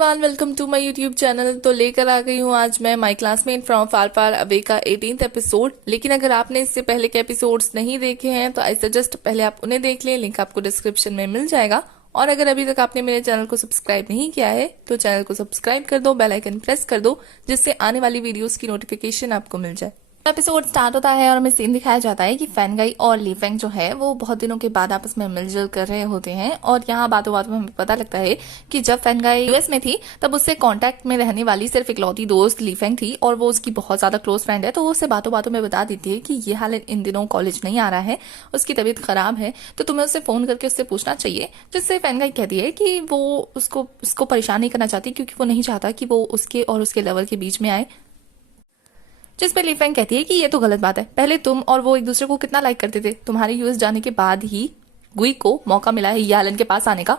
Everyone, welcome to my YouTube channel. तो लेकर आ गई हूँ आज मैं my classmate from far far away का 18th एपिसोड। लेकिन अगर आपने इससे पहले के एपिसोड्स नहीं देखे हैं तो आई सजेस्ट पहले आप उन्हें देख लें, लिंक आपको डिस्क्रिप्शन में मिल जाएगा। और अगर अभी तक आपने मेरे चैनल को सब्सक्राइब नहीं किया है तो चैनल को सब्सक्राइब कर दो, बेल आइकन प्रेस कर दो, जिससे आने वाली वीडियोस की नोटिफिकेशन आपको मिल जाए। एपिसोड स्टार्ट होता है और हमें सीन दिखाया जाता है कि फैनगाई और लीफेंग जो है वो बहुत दिनों के बाद आपस में मिलजुल कर रहे होते हैं। और यहाँ बातों बातों में हमें पता लगता है कि जब फैनगाई यूएस में थी तब उससे कांटेक्ट में रहने वाली सिर्फ इकलौती दोस्त लीफेंग थी और वो उसकी बहुत ज्यादा क्लोज फ्रेंड है। तो वो उसे बातों बातों में बता देती है कि ये हाल इन दिनों कॉलेज नहीं आ रहा है, उसकी तबीयत खराब है, तो तुम्हें उससे फोन करके उससे पूछना चाहिए। जिससे फैनगाई कहती है कि वो उसको परेशान नहीं करना चाहती क्योंकि वो नहीं चाहता कि वो उसके और उसके लवर के बीच में आए। जिस पे लीफेंग कहती है कि ये तो गलत बात है, पहले तुम और वो एक दूसरे को कितना लाइक करते थे, तुम्हारे यूएस जाने के बाद ही गुई को मौका मिला है यालन के पास आने का,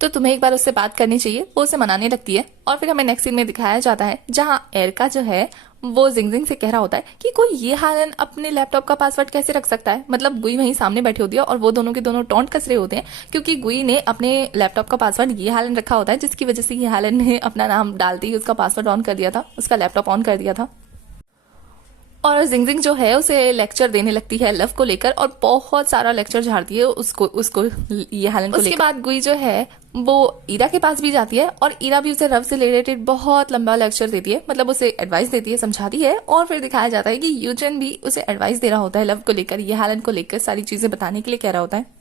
तो तुम्हें एक बार उससे बात करनी चाहिए। वो उसे मनाने लगती है और फिर हमें नेक्स्ट सीन में दिखाया जाता है जहां एरका जो है वो जिंगजिंग से कह रहा होता है कि कोई ये हालन अपने लैपटॉप का पासवर्ड कैसे रख सकता है। मतलब गुई वहीं सामने बैठी होती है और वो दोनों के दोनों टोंट कस रहे होते हैं क्योंकि गुई ने अपने लैपटॉप का पासवर्ड ये हालन रखा होता है, जिसकी वजह से ये हालन ने अपना नाम डालते ही उसका पासवर्ड ऑन कर दिया था, उसका लैपटॉप ऑन कर दिया था। और जिंगजिंग जो है उसे लेक्चर देने लगती है लव को लेकर और बहुत सारा लेक्चर झाड़ती है उसको ये हालन को लेकर। उसके बाद गुई जो है वो ईरा के पास भी जाती है और ईरा भी उसे लव से रिलेटेड बहुत लंबा लेक्चर देती है, मतलब उसे एडवाइस देती है, समझाती है। और फिर दिखाया जाता है कि यूजन भी उसे एडवाइस दे रहा होता है लव को लेकर, ये हालन को लेकर सारी चीजें बताने के लिए कह रहा होता है।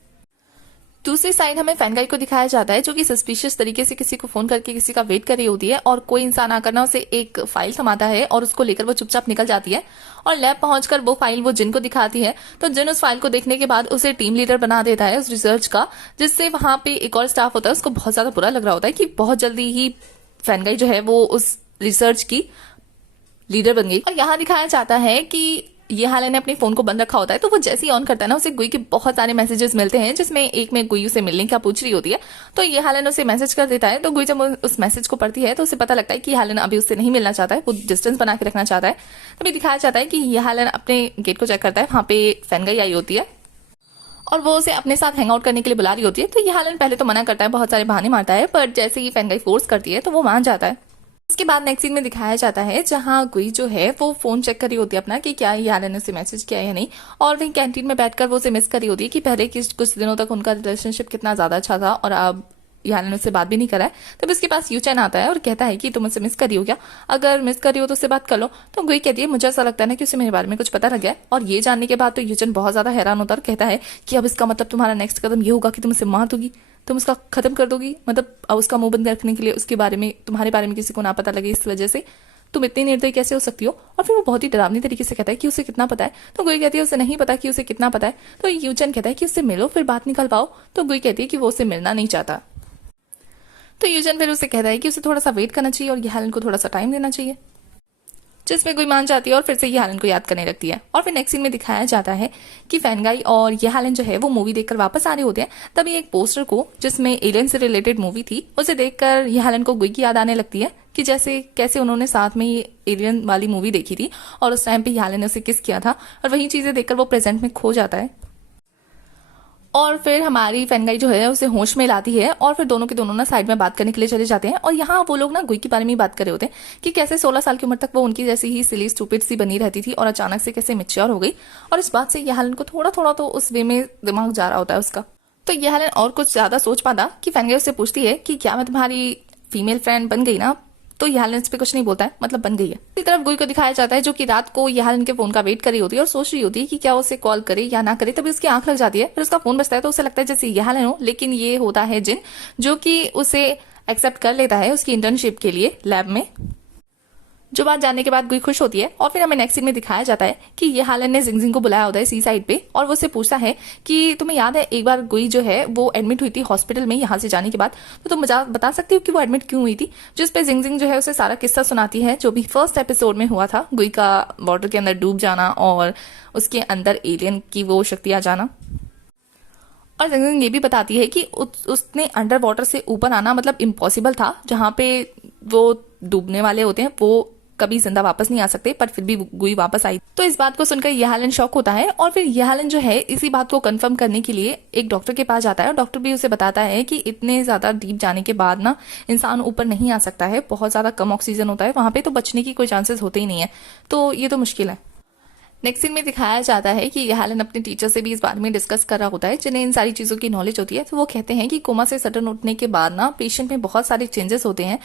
दूसरी साइड हमें फैनगाई को दिखाया जाता है जो कि सस्पिशियस तरीके से किसी को फोन करके किसी का वेट कर रही होती है और कोई इंसान आकर ना उसे एक फाइल थमाता है और उसको लेकर वो चुपचाप निकल जाती है और लैब पहुंचकर वो फाइल वो जिन को दिखाती है। तो जिन उस फाइल को देखने के बाद उसे टीम लीडर बना देता है उस रिसर्च का, जिससे वहां पे एक और स्टाफ होता है उसको बहुत ज्यादा बुरा लग रहा होता है कि बहुत जल्दी ही फैनगाई जो है वो उस रिसर्च की लीडर बन गई। और यहाँ दिखाया जाता है कि ये हालन ने अपने फोन को बंद रखा होता है, तो वो जैसे ही ऑन करता है ना उसे गुई के बहुत सारे मैसेजेस मिलते हैं, जिसमें एक में गुई उसे मिलने का पूछ रही होती है। तो ये हालन उसे मैसेज कर देता है। तो गुई जब उस मैसेज को पढ़ती है तो उसे पता लगता है कि हालन अभी उससे नहीं मिलना चाहता है, वो डिस्टेंस बना के रखना चाहता है। तभी दिखाया जाता है कि ये हालन अपने गेट को चेक करता है, वहां पे फैनगाई आई होती है और वो उसे अपने साथ हैंग आउट करने के लिए बुला रही होती है। तो ये हालन पहले तो मना करता है, बहुत सारे बहाने मारता है, पर जैसे ही फैनगाई फोर्स करती है तो वो मान जाता है। इसके बाद नेक्स्ट सीन में दिखाया जाता है जहां गुई जो है वो फोन चेक कर रही होती है अपना कि क्या यालन ने उसे मैसेज किया या नहीं, और वहीं कैंटीन में बैठकर वो उसे मिस कर रही होती है कि पहले कुछ दिनों तक उनका रिलेशनशिप कितना ज्यादा अच्छा था और अब यालन ने उससे बात भी नहीं करा है। तब इसके पास यूचैन आता है और कहता है कि तुम उसे मिस कर रही हो क्या, अगर मिस कर रही हो तो उससे बात कर लो। तो गुई कहती है मुझे ऐसा लगता है ना कि उसे मेरे बारे में कुछ पता लग गया है। और ये जानने के बाद तो यूचैन बहुत ज्यादा हैरान होता है और कहता है कि अब इसका मतलब तुम्हारा नेक्स्ट कदम ये होगा कि तुम उसे मार दोगी, तुम उसका खत्म कर दोगी, मतलब अब उसका मुंह बंद रखने के लिए उसके बारे में तुम्हारे बारे में किसी को ना पता लगे, इस वजह से तुम इतनी निर्दयी कैसे हो सकती हो। और फिर वो बहुत ही डरावनी तरीके से कहता है कि उसे कितना पता है। तो गुई कहती है उसे नहीं पता कि उसे कितना पता है। तो यूचन कहता है कि उससे मिलो फिर बात निकाल पाओ। तो गुई कहती है कि वो उससे मिलना नहीं चाहता। तो यूजन फिर उसे कहता है कि उसे थोड़ा सा वेट करना चाहिए और ये हालन को थोड़ा सा टाइम देना चाहिए, जिसमें गुई मान जाती है और फिर से ये हालन को याद करने लगती है। और फिर नेक्स्ट सीन में दिखाया जाता है कि फैनगाई और ये हालन जो है वो मूवी देखकर वापस आ रहे होते हैं। तभी एक पोस्टर को जिसमें एलियन से रिलेटेड मूवी थी उसे देखकर ये हालन को गुई की याद आने लगती है कि जैसे कैसे उन्होंने साथ में ये एलियन वाली मूवी देखी थी और उस टाइम पे ये हालन ने उसे किस किया था, और वही चीजें देखकर वो प्रेजेंट में खो जाता है। और फिर हमारी फैनगाई जो है उसे होश में लाती है और फिर दोनों के दोनों ना साइड में बात करने के लिए चले जाते हैं। और यहाँ वो लोग ना गुई के बारे में बात कर रहे होते हैं कि कैसे 16 साल की उम्र तक वो उनकी जैसी ही सिली स्टूपिड सी बनी रहती थी और अचानक से कैसे मैच्योर हो गई। और इस बात से यह हालन को थोड़ा थोड़ा तो उस वे में दिमाग जा रहा होता है उसका। तो यह हालन और कुछ ज्यादा सोच पाता कि फैनगाई उससे पूछती है कि क्या मैं तुम्हारी फीमेल फ्रेंड बन गई ना। तो ये हालन इस पे कुछ नहीं बोलता है, मतलब बन गई है। इसी तरफ गुई को दिखाया जाता है जो कि रात को ये हालन के फोन का वेट कर रही होती है और सोच रही होती है कि क्या उसे कॉल करे या ना करे। तभी उसकी आंख लग जाती है, फिर उसका फोन बजता है तो उसे लगता है जैसे ये हालन हो, लेकिन ये होता है जिन, जो कि उसे एक्सेप्ट कर लेता है उसकी इंटर्नशिप के लिए लैब में। जो बात जानने के बाद गुई खुश होती है। और फिर हमें नेक्स्ट सीन में दिखाया जाता है कि ये हालन ने जिंगजिंग को बुलाया होता है सी साइड पे और वो उससे पूछता है कि तुम्हें याद है एक बार गुई जो है वो एडमिट हुई थी हॉस्पिटल में यहाँ से जाने के बाद, तो तुम मुझे बता सकती हो कि वो एडमिट क्यों हुई थी। जिस पे जिंगजिंग जो है उसे सारा किस्सा सुनाती है जो भी फर्स्ट एपिसोड में हुआ था, गुई का वाटर के अंदर डूब जाना और उसके अंदर एलियन की वो शक्ति आ जाना। और जिंगजिंग ये भी बताती है कि उसने अंडर वाटर से ऊपर आना मतलब इम्पॉसिबल था, जहां पे वो डूबने वाले होते हैं वो कभी जिंदा वापस नहीं आ सकते, पर फिर भी गुई वापस आई। तो इस बात को सुनकर येहालन शॉक होता है और फिर येहालन जो है इसी बात को कंफर्म करने के लिए एक डॉक्टर के पास जाता है और डॉक्टर भी उसे बताता है कि इतने ज्यादा डीप जाने के बाद ना इंसान ऊपर नहीं आ सकता है, बहुत ज्यादा कम ऑक्सीजन होता है वहां पे, तो बचने की कोई चांसेस होते ही नहीं है, तो ये तो मुश्किल है। नेक्स्ट सीन में दिखाया जाता है कि येहालन अपने टीचर से भी इस बारे में डिस्कस कर रहा होता है, जिन्हें इन सारी चीजों की नॉलेज होती है। तो वो कहते हैं कि कोमा से सडन उठने के बाद ना पेशेंट में बहुत सारे चेंजेस होते हैं,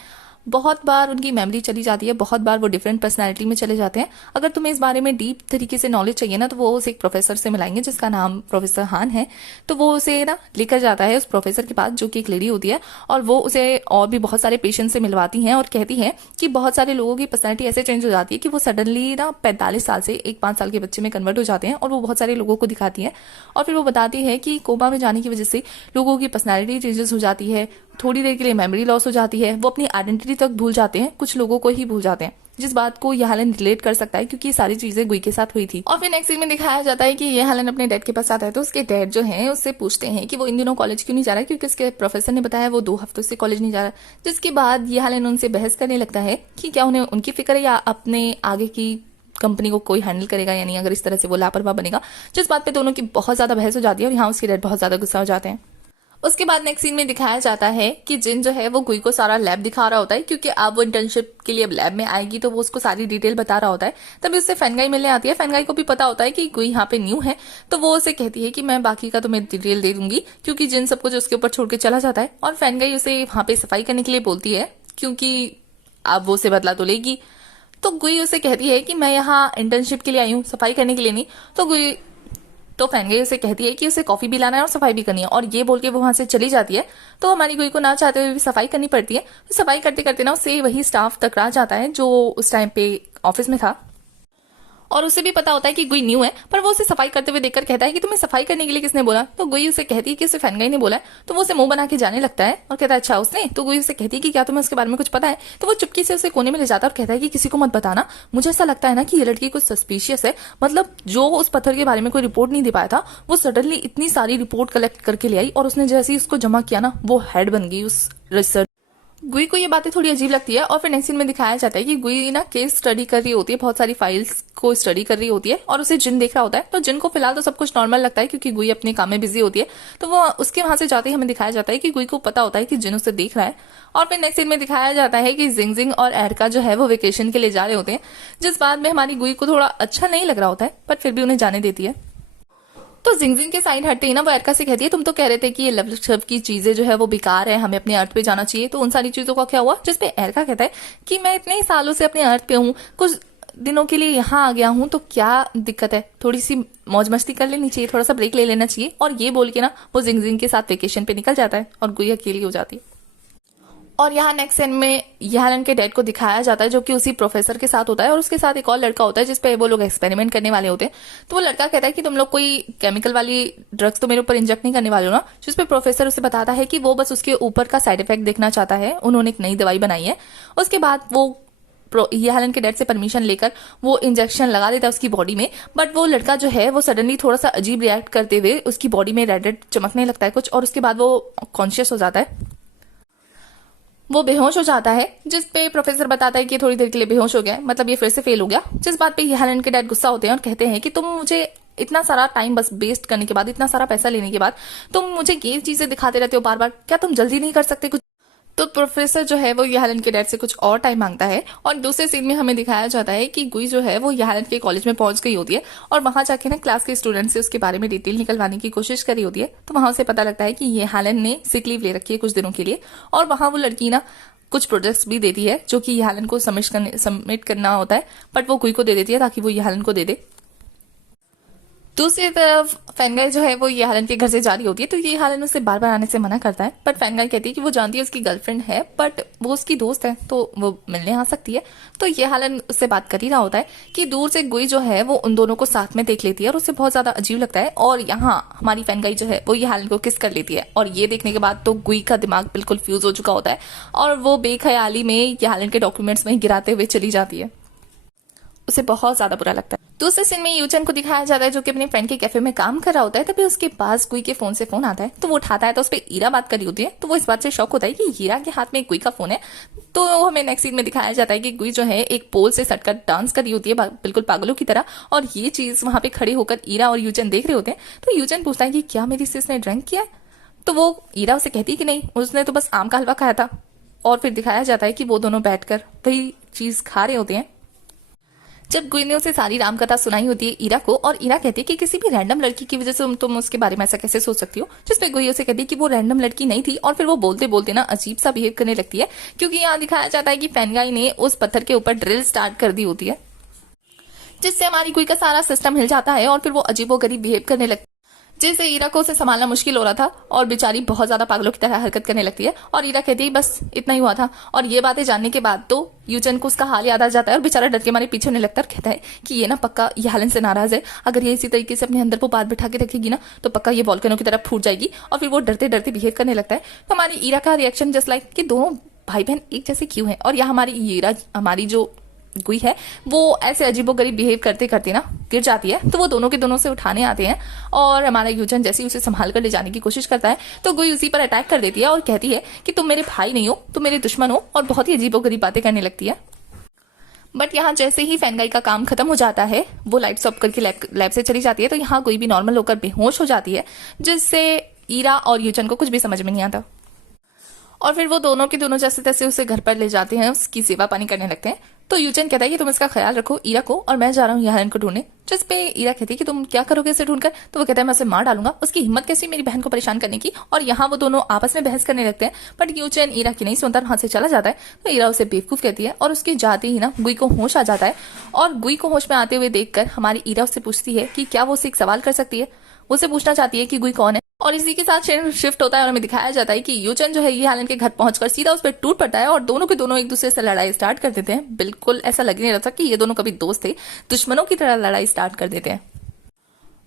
बहुत बार उनकी मेमोरी चली जाती है, बहुत बार वो डिफरेंट पर्सनैलिटी में चले जाते हैं। अगर तुम्हें इस बारे में डीप तरीके से नॉलेज चाहिए ना, तो वो उसे एक प्रोफेसर से मिलाएंगे जिसका नाम प्रोफेसर हान है। तो वो उसे ना लेकर जाता है उस प्रोफेसर के पास, जो कि एक लेडी होती है, और वो उसे और भी बहुत सारे पेशेंट से मिलवाती हैं और कहती है कि बहुत सारे लोगों की पर्सनैलिटी ऐसे चेंज हो जाती है कि वो सडनली ना 45 साल से एक 5 साल के बच्चे में कन्वर्ट हो जाते हैं, और वो बहुत सारे लोगों को दिखाती है। और फिर वो बताती है कि कोमा में जाने की वजह से लोगों की पर्सनैलिटी चेंजेस हो जाती है, थोड़ी देर के लिए मेमोरी लॉस हो जाती है, वो अपनी आइडेंटिटी तक भूल जाते हैं, कुछ लोगों को ही भूल जाते हैं, जिस बात को येहालन रिलेट कर सकता है क्योंकि ये सारी चीजें गुई के साथ हुई थी। और फिर नेक्स्ट सीन में दिखाया जाता है कि येहालन अपने डैड के पास आता है, तो उसके डैड जो है उससे पूछते हैं कि वो इन दिनों कॉलेज क्यों नहीं जा रहा है, क्योंकि उसके प्रोफेसर ने बताया वो 2 हफ्तों से कॉलेज नहीं जा रहा। जिसके बाद येहालन उनसे बहस करने लगता है कि क्या उन्हें उनकी फिक्र है या अपने आगे की कंपनी को कोई हैंडल करेगा या नहीं, अगर इस तरह से वो लापरवाह बनेगा। जिस बात पे दोनों की बहुत ज्यादा बहस हो जाती है और यहाँ उसके डैड बहुत ज्यादा गुस्सा हो जाते हैं। उसके बाद नेक्स्ट सीन में दिखाया जाता है कि जिन जो है वो गुई को सारा लैब दिखा रहा होता है, क्योंकि अब वो इंटर्नशिप के लिए लैब में आएगी, तो वो उसको सारी डिटेल बता रहा होता है। तभी उससे फैनगाई मिलने आती है। फैनगाई को भी पता होता है कि गुई यहाँ पे न्यू है, तो वो उसे कहती है कि मैं बाकी का तुम्हें डिटेल दे दूंगी, क्योंकि जिन सब कुछ उसके ऊपर छोड़ के चला जाता है। और फैनगाई उसे वहां पे सफाई करने के लिए बोलती है, क्योंकि अब वो उसे बदला तो लेगी। तो गुई उसे कहती है कि मैं यहाँ इंटर्नशिप के लिए आई हूँ, सफाई करने के लिए नहीं। तो फैनगाई उसे कहती है कि उसे कॉफी भी लाना है और सफाई भी करनी है, और ये बोल के वो वहां से चली जाती है। तो हमारी गुई को ना चाहते हुए भी सफाई करनी पड़ती है। तो सफाई करते करते ना उससे वही स्टाफ टकरा जाता है जो उस टाइम पे ऑफिस में था, और उसे भी पता होता है कि गुई न्यू है, पर वो उसे सफाई करते हुए देखकर कहता है कि तुम्हें सफाई करने के लिए किसने बोला। तो गुई उसे कहती है कि उसे फैनगाई ने बोला है। तो वो उसे मुंह बना के जाने लगता है और कहता है अच्छा उसने। तो गुई उसे कहती है कि क्या तुम्हें उसके बारे में कुछ पता है। तो वो चुपकी से उसे कोने में ले जाता है और कहता है कि किसी को मत बताना, मुझे ऐसा लगता है ना कि ये लड़की कुछ सस्पिशियस है। मतलब जो उस पत्थर के बारे में कोई रिपोर्ट नहीं दे पाया था, वो सडनली इतनी सारी रिपोर्ट कलेक्ट करके ले आई, और उसने जैसे ही उसको जमा किया ना, वो हेड बन गई उस रिसर्च। गुई को ये बातें थोड़ी अजीब लगती है। और फिर नेक्स्ट सीन में दिखाया जाता है कि गुई ना केस स्टडी कर रही होती है, बहुत सारी फाइल्स को स्टडी कर रही होती है, और उसे जिन देख रहा होता है। तो जिन को फिलहाल तो सब कुछ नॉर्मल लगता है क्योंकि गुई अपने काम में बिजी होती है। तो वो उसके वहां से जाते ही हमें दिखाया जाता है कि गुई को पता होता है कि जिन उसे देख रहा है। और फिर नेक्स्ट सीन में दिखाया जाता है कि जिंगजिंग और एरका जो है वो वेकेशन के लिए जा रहे होते हैं, जिस बात में हमारी गुई को थोड़ा अच्छा नहीं लग रहा होता है, पर फिर भी उन्हें जाने देती है। तो जिंगजिंग के साइड हटते ही ना वो एरका से कहती है तुम तो कह रहे थे कि ये लव शव की चीजें जो है वो बेकार है, हमें अपने अर्थ पे जाना चाहिए, तो उन सारी चीजों का क्या हुआ। जिसपे एरका कहता है कि मैं इतने ही सालों से अपने अर्थ पे हूँ, कुछ दिनों के लिए यहाँ आ गया हूँ, तो क्या दिक्कत है, थोड़ी सी मौज मस्ती कर लेनी चाहिए, थोड़ा सा ब्रेक ले लेना चाहिए। और ये बोल के ना वो जिंगजिंग के साथ वेकेशन पे निकल जाता है और गुई अकेली हो जाती है। और यहाँ नेक्स्ट सीन में येहालन के डैड को दिखाया जाता है, जो कि उसी प्रोफेसर के साथ होता है, और उसके साथ एक और लड़का होता है जिसपे वो लोग एक्सपेरिमेंट करने वाले होते हैं। तो वो लड़का कहता है कि तुम लोग कोई केमिकल वाली ड्रग्स तो मेरे ऊपर इंजेक्ट नहीं करने वाले हो ना। जिसपे प्रोफेसर उसे बताता है कि वो बस उसके ऊपर का साइड इफेक्ट देखना चाहता है, उन्होंने एक नई दवाई बनाई है। उसके बाद वो येहालन के डैड से परमिशन लेकर वो इंजेक्शन लगा देता है उसकी बॉडी में। बट वो लड़का जो है वो सडनली थोड़ा सा अजीब रिएक्ट करते हुए उसकी बॉडी में रेड रेड चमकने लगता है कुछ, और उसके बाद वो कॉन्शियस हो जाता है, वो बेहोश हो जाता है। जिस पे प्रोफेसर बताता है कि थोड़ी देर के लिए बेहोश हो गया, मतलब ये फिर से फेल हो गया। जिस बात पे येहालन के डैड गुस्सा होते हैं और कहते हैं कि तुम मुझे इतना सारा टाइम बस वेस्ट करने के बाद, इतना सारा पैसा लेने के बाद तुम मुझे ये चीजें दिखाते रहते हो बार बार, क्या तुम जल्दी नहीं कर सकते कुछ। तो प्रोफेसर जो है वो येहालन के डैड से कुछ और टाइम मांगता है। और दूसरे सीन में हमें दिखाया जाता है कि गुई जो है वो येहालन के कॉलेज में पहुंच गई होती है, और वहां जाके ना क्लास के स्टूडेंट से उसके बारे में डिटेल निकलवाने की कोशिश करी होती है। तो वहां से पता लगता है कि येहालन ने सिक लीव ले रखी है कुछ दिनों के लिए, और वहां वो लड़की ना कुछ प्रोजेक्ट्स भी देती है जो कि येहालन को सबमिट करना होता है, बट वो गुई को दे देती है ताकि वो येहालन को दे दे। दूसरी तरफ फैनगाई जो है वो येहालन के घर से जा रही होती है, तो येहालन उसे बार बार आने से मना करता है। बट फैनगाई कहती है कि वो जानती है उसकी गर्लफ्रेंड है, बट वो उसकी दोस्त है तो वो मिलने आ सकती है। तो येहालन उससे बात कर ही रहा होता है कि दूर से गुई जो है वो उन दोनों को साथ में देख लेती है, और उसे बहुत ज्यादा अजीब लगता है। और यहाँ हमारी फैनगाई जो है वो येहालन को किस कर लेती है, और ये देखने के बाद तो गुई का दिमाग बिल्कुल फ्यूज हो चुका होता है, और वो बेख्याली में येहालन के डॉक्यूमेंट्स वहीं गिराते हुए चली जाती है। उसे बहुत ज्यादा बुरा लगता है। दूसरे सीन में यूचन को दिखाया जाता है जो कि अपने फ्रेंड के कैफे में काम कर रहा होता है। तभी उसके पास गुई के फोन से फोन आता है, तो वो उठाता है तो उस पर ईरा बात करी होती है। तो वो इस बात से शॉक होता है कि ईरा के हाथ में गुई का फोन है। तो हमें नेक्स्ट सीन में दिखाया जाता है कि गुई जो है एक पोल से सटकर डांस कर रही होती है बिल्कुल पागलों की तरह, और ये चीज वहां पे खड़े होकर ईरा और यूचन देख रहे होते हैं। तो यूचन पूछता है कि क्या मेरी सिस ने ड्रिंक किया है? तो वो ईरा उसे कहती है कि नहीं, उसने तो बस आम का हलवा खाया था। और फिर दिखाया जाता है कि वो दोनों बैठकर वही चीज खा रहे होते हैं। जब गुई ने उसे सारी रामकथा सुनाई होती है ईरा को, और ईरा कहती है कि किसी भी रैंडम लड़की की वजह से तुम उसके बारे में ऐसा कैसे सोच सकती हो, जिसपे गुई उसे कहती है कि वो रैंडम लड़की नहीं थी। और फिर वो बोलते बोलते ना अजीब सा बिहेव करने लगती है, क्योंकि यहाँ दिखाया जाता है कि फैनगाई ने उस पत्थर के ऊपर ड्रिल स्टार्ट कर दी होती है, जिससे हमारी गुई का सारा सिस्टम हिल जाता है और फिर वो अजीबोगरीब बिहेव करने लगती है, जिससे ईरा को उसे संभालना मुश्किल हो रहा था और बेचारी बहुत ज्यादा पागलों की तरह हरकत करने लगती है। और ईरा कहती है बस इतना ही हुआ था। और ये बातें जानने के बाद तो यूचन को उसका हाल याद आ जाता है और बेचारा डर के मारे पीछे होने लगता है और कहता है कि ये ना पक्का ये हालन से नाराज है, अगर ये इसी तरीके से अपने अंदर वो बात बिठा के रखेगी ना तो पक्का ये वॉल्केनो की तरफ फूट जाएगी। और फिर वो डरते डरते बिहेव करने लगता है। तो हमारी ईरा का रिएक्शन जस्ट लाइक कि दोनों भाई बहन एक जैसे क्यों है। और यहाँ हमारी ईरा हमारी जो गुई है वो ऐसे अजीबोगरीब बिहेव करते करते ना गिर जाती है। तो वो दोनों के दोनों से उठाने आते हैं और हमारा यूचन जैसे ही उसे संभाल कर ले जाने की कोशिश करता है तो गुई उसी पर अटैक कर देती है और कहती है कि तुम मेरे भाई नहीं हो, तुम मेरे दुश्मन हो, और बहुत ही अजीबोगरीब बातें करने लगती है। बट यहाँ जैसे ही फैनगाई का काम खत्म हो जाता है, वो लाइट्स ऑफ करके लैब से चली जाती है, तो यहाँ गुई भी नॉर्मल होकर बेहोश हो जाती है, जिससे ईरा और यूचन को कुछ भी समझ में नहीं आता। और फिर वो दोनों के दोनों जैसे तैसे उसे घर पर ले जाते हैं, उसकी सेवा पानी करने लगते हैं। तो यूचन कहता है कि तुम इसका ख्याल रखो ईरा को, और मैं जा रहा हूँ यहाँ इनको ढूंढने। जिस पे ईरा कहती है कि तुम क्या करोगे इसे ढूंढकर? तो वो कहता है मैं उसे मार डालूंगा, उसकी हिम्मत कैसी मेरी बहन को परेशान करने की। और यहाँ वो दोनों आपस में बहस करने लगते हैं, बट यूचन ईरा की नहीं सुनता, वहां से चला जाता है। तो ईरा उसे बेवकूफ कहती है और उसके जाते ही ना गुई को होश आ जाता है। और गुई को होश में आते हुए देखकर हमारी ईरा उससे पूछती है कि क्या वो उसे एक सवाल कर सकती है। उसे पूछना चाहती है कि गुई कौन है। और इसी के साथ शिफ्ट होता है और हमें दिखाया जाता है कि यूचन जो है ये हालन के घर पहुंचकर सीधा उस पर टूट पड़ता है और दोनों के दोनों एक दूसरे से लड़ाई स्टार्ट कर देते हैं। बिल्कुल ऐसा लग नहीं रहा था कि ये दोनों कभी दोस्त थे, दुश्मनों की तरह लड़ाई स्टार्ट कर देते हैं।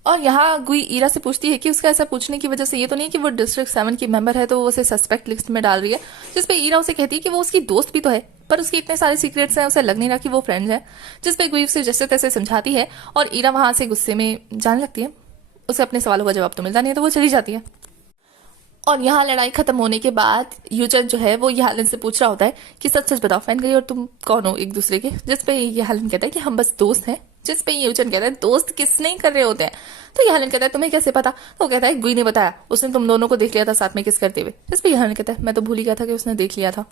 और यहाँ गुई ईरा से पूछती है कि उसका ऐसा पूछने की वजह से ये तो नहीं कि वो डिस्ट्रिक्ट 7 की मेंबर है तो वो उसे सस्पेक्ट लिस्ट में डाल रही है। जिसपे ईरा उसे कहती है कि वो उसकी दोस्त भी तो है, पर उसके इतने सारे सीक्रेट्स हैं उसे लग नहीं रहा कि वो फ्रेंड्स है। जिसपे गुई उसे जैसे तैसे समझाती है और ईरा वहां से गुस्से में जाने लगती है। उसे अपने सवालों का जवाब तो मिलता नहीं है तो वो चली जाती है। और यहाँ लड़ाई खत्म होने के बाद यूचन जो है वो यालन से पूछ रहा होता है कि सच सच बताओ फैन गई और तुम कौन हो एक दूसरे के। जिसपे यालन कहता है कि हम बस दोस्त हैं। जिसपे यूचन कहता है दोस्त किस नहीं कर रहे होते हैं। तो यालन कहता है तुम्हें कैसे पता? तो कहता है गुई ने बताया, उसने तुम दोनों को देख लिया था साथ में किस करते हुए। जिसपे यालन कहता है मैं तो भूल ही गया था कि उसने देख लिया था।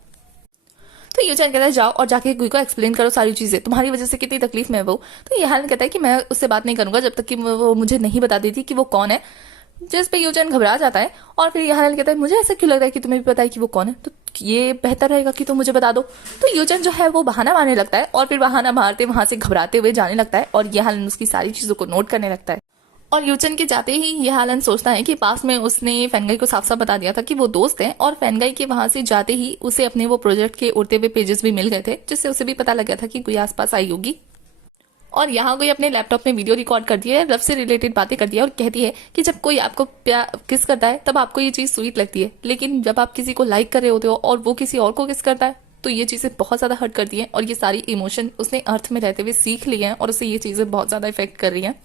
तो यूचन कहता है जाओ और जाके गुई को एक्सप्लेन करो सारी चीजें, तुम्हारी वजह से कितनी तकलीफ में है वो। तो यालन कहता है कि मैं उससे बात नहीं करूंगा जब तक कि वो मुझे नहीं बता देती कि वो कौन है। जिस पे यूचन घबरा जाता है और फिर यालन कहता है मुझे ऐसा क्यों लग रहा है कि तुम्हें भी पता है कि वो कौन है, तो ये बेहतर रहेगा कि तुम मुझे बता दो। तो यूचन जो है वो बहाना मारने लगता है और फिर बहाना मारते वहां से घबराते हुए जाने लगता है और यालन उसकी सारी चीजों को नोट करने लगता है। और यूचन के जाते ही यालन सोचता है कि पास में उसने फैनगाई को साफ साफ बता दिया था कि वो दोस्त हैं, और फैनगाई के वहां से जाते ही उसे अपने वो प्रोजेक्ट के उड़ते हुए पेजेस भी मिल गए थे, जिससे उसे भी पता लग गया था कि कोई आसपास आई होगी। और यहाँ कोई अपने लैपटॉप में वीडियो रिकॉर्ड करती है, लव से रिलेटेड बातें करती है और कहती है कि जब कोई आपको किस करता है तब आपको ये चीज स्वीट लगती है, लेकिन जब आप किसी को लाइक कर रहे होते हो और वो किसी और को किस करता है तो ये चीजें बहुत ज्यादा हर्ट करती हैं। और ये सारी इमोशन उसने अर्थ में रहते हुए सीख लिए हैं और उसे ये चीजें बहुत ज्यादा इफेक्ट कर रही हैं।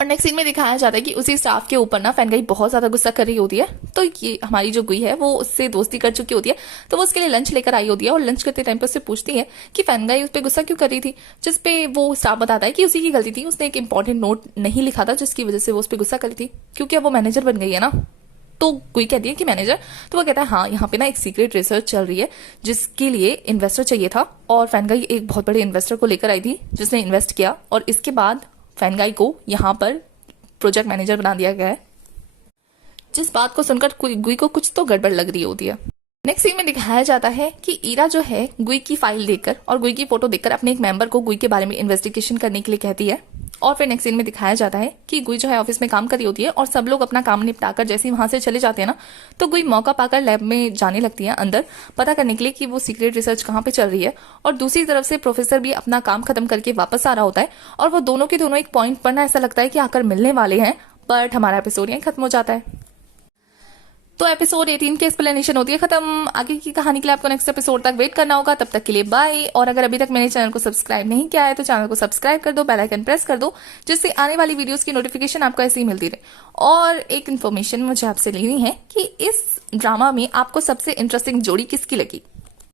और नेक्स्ट सीन में दिखाया जाता है कि उसी स्टाफ के ऊपर ना फैनगाई बहुत ज्यादा गुस्सा कर रही होती है। तो ये हमारी जो गुई है वो उससे दोस्ती कर चुकी होती है, तो वो उसके लिए लंच लेकर आई होती है और लंच करते टाइम पे उससे पूछती है कि फैनगाई उस पर गुस्सा क्यों कर रही थी। जिसपे वो स्टाफ बताता है कि उसी की गलती थी, उसने एक इंपॉर्टेंट नोट नहीं लिखा था जिसकी वजह से वो उस पर गुस्सा कर रही थी, क्योंकि अब वो मैनेजर बन गई है ना। तो गुई कहती है कि मैनेजर, तो वो कहता है हाँ यहाँ पे ना एक सीक्रेट रिसर्च चल रही है जिसके लिए इन्वेस्टर चाहिए था, और फैनगाई एक बहुत बड़े इन्वेस्टर को लेकर आई थी जिसने इन्वेस्ट किया, और इसके बाद फैनगाई को यहाँ पर प्रोजेक्ट मैनेजर बना दिया गया है। जिस बात को सुनकर गुई को कुछ तो गड़बड़ लग रही होती है। नेक्स्ट सीन में दिखाया जाता है कि ईरा जो है गुई की फाइल देखकर और गुई की फोटो देखकर अपने एक मेंबर को गुई के बारे में इन्वेस्टिगेशन करने के लिए कहती है। और फिर नेक्स्ट सीन में दिखाया जाता है कि गुई जो है ऑफिस में काम कर रही होती है और सब लोग अपना काम निपटाकर जैसे ही वहां से चले जाते हैं ना, तो गुई मौका पाकर लैब में जाने लगती है अंदर पता करने के लिए कि वो सीक्रेट रिसर्च कहाँ पे चल रही है। और दूसरी तरफ से प्रोफेसर भी अपना काम खत्म करके वापस आ रहा होता है और वो दोनों के दोनों एक पॉइंट पर ना ऐसा लगता है कि आकर मिलने वाले हैं, बट हमारा एपिसोड यहीं खत्म हो जाता है। तो एपिसोड 18 की एक्सप्लेनेशन होती है खत्म। आगे की कहानी के लिए आपको नेक्स्ट एपिसोड तक वेट करना होगा। तब तक के लिए बाय। और अगर अभी तक मेरे चैनल को सब्सक्राइब नहीं किया है तो चैनल को सब्सक्राइब कर दो, बेल आइकन प्रेस कर दो, जिससे आने वाली वीडियोस की नोटिफिकेशन आपको ऐसे ही मिलती रहे। और एक इन्फॉर्मेशन मुझे आपसे लेनी है कि इस ड्रामा में आपको सबसे इंटरेस्टिंग जोड़ी किसकी लगी।